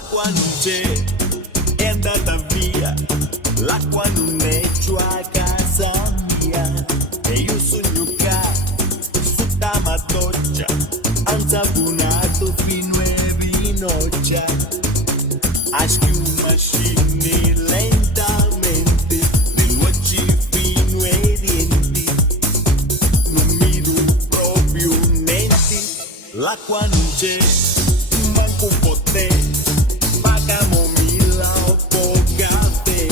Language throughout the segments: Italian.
L'acqua non c'è, è andata via. L'acqua non è giù a casa mia. E io sogno che sotto la doccia han sapunato fino e vinoggia. A schiuma scende lentamente, degli occhi fino ai denti. Non miro proprio niente. L'acqua non c'è, manco un po' te. Pagamo 1000 o po' caffè.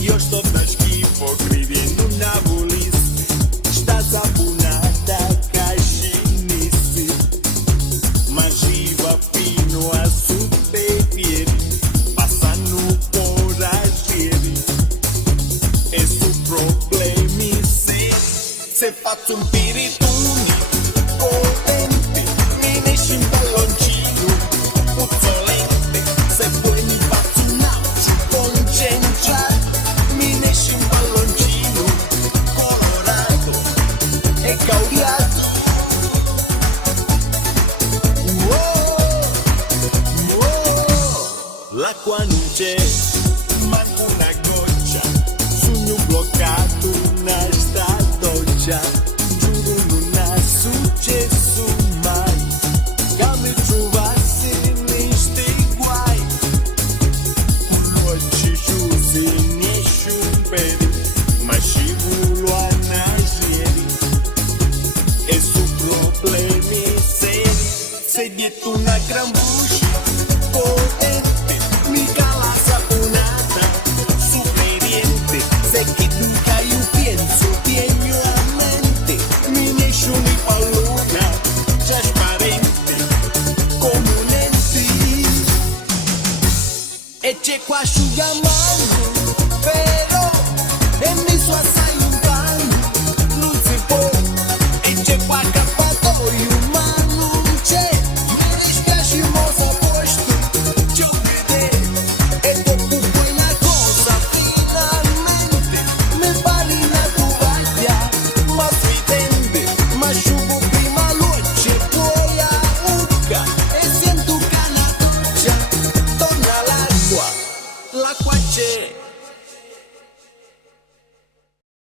Io sto da schifo, credendo una volisse. Sta saponata cascinisse. Ma ci va fino a sotto i piedi. Passano un po' ragieri. E su problemi se faccio un piritone potente, mi ne esce un palloncino puzzolente. Se poi mi faccio un altro concentrato, mi ne esce un palloncino colorato e caudiato. L'acqua non c'è, manco una goccia. Sogno bloccato una sta doccia. Giuro non è successo mai che mi trovassi in sti guai. Oggi chiusi nessun peli, ma scivolo a nascere. E su problemi seri, se dietro una gran voce potente, mica la saponata superiente. Se chi nunca io penso, tieni a mente, mi ne esce un pallona trasparente come un ente. E c'è qua asciugamano, però e mi so assai un bagno, non si può. E c'è qua capo